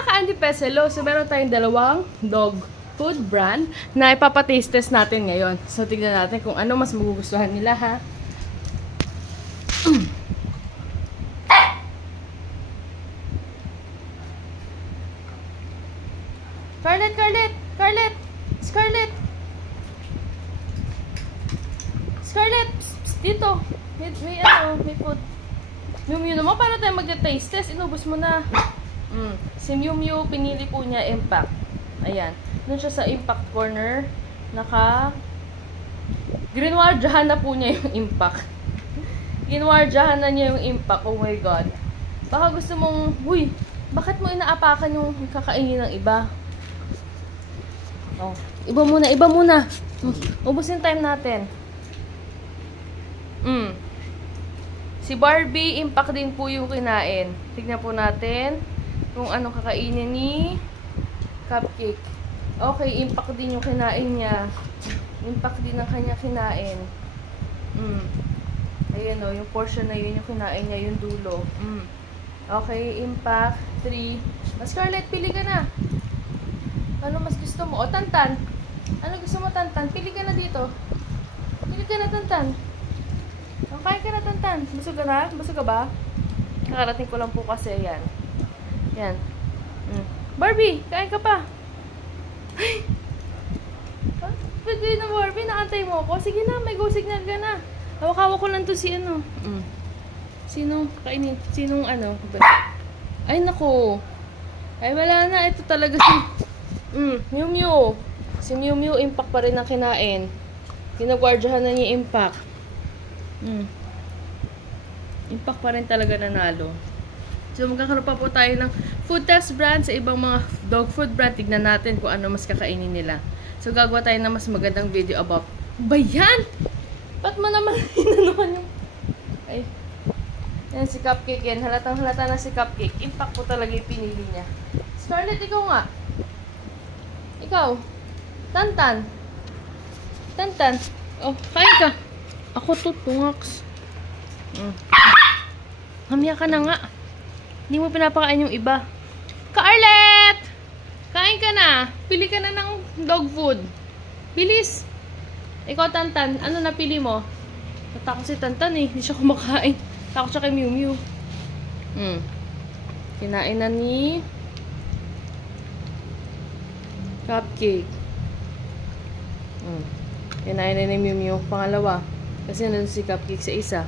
mga ka-Andy Peselo, so meron tayong dalawang dog food brand na ipapataste test natin ngayon. So, tignan natin kung ano mas magugustuhan nila, ha? Scarlett! Scarlett! Scarlett! Scarlett! Psst, dito! May food. Mew Mew naman, paano tayo mag-taste test? Inubos mo na. Si Mew Mew, pinili po niya Impact. Ayan. Doon siya sa Impact corner. Grinwardyahan na po niya yung Impact. Grinwardyahan na niya yung Impact. Oh my God. Baka gusto mong, uy, bakit mo inaapakan yung kakainin ng iba? Oh, iba muna. Ubusin time natin. Si Barbie, Impact din po yung kinain. Tignan po natin kung anong kakainin ni Cupcake. Okay, Impact din yung kinain niya. Impact din ang kanya kinain. Ayan o, yung portion na yun yung kinain niya, yung dulo. Okay, Impact, 3. Scarlett, pili ka na. Ano mas gusto mo? O, Tantan. Ano gusto mo, Tantan? Pili ka na dito. Pili ka na, Tantan. Kain ka na, Tantan. Busog ka na? Busog ka ba? Nakarating ko lang po kasi. Yan. Yan. Barbie, kain ka pa. Ay! Pwede na, Barbie. Nakantay mo ako. Sige na, may go signal ka na. Hawak-hawak ko lang to si ano. Sinong kainin? Sinong ano? Ay, naku. Ay, wala na. Ito talaga si Mew Mew. Si Mew Mew, Impact pa rin ang kinain. Ginagwardyahan na niya Impact. Impact pa rin talaga nanalo. So, magkakaroon pa po tayo ng food test brand sa ibang mga dog food brand. Tignan natin kung ano mas kakainin nila. So, gagawa tayo ng mas magandang video about ba yan? Ba't mo naman inanuhan yung ay. Yan si Cupcake yan. Halatang halata na si Cupcake. Impact po talaga yung pinili niya. Scarlett, ikaw nga. Ikaw. Tantan. Tantan. Oh, kain ka. Ako to, tungaks. Hamya ka na nga. Hindi mo pinapakain yung iba. Scarlett! Kain ka na. Pili ka na ng dog food. Bilis. Ikaw, Tantan. Ano napili mo? Natakot si Tantan eh. Hindi siya kumakain. Takot siya kay Mew Mew. Kinain na ni Cupcake. Kinain na ni Mew Mew. Pangalawa. Kasi nandun si Cupcake sa isa.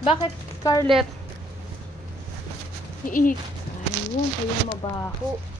Bakit, Scarlett? Ayun, kaya mabaho.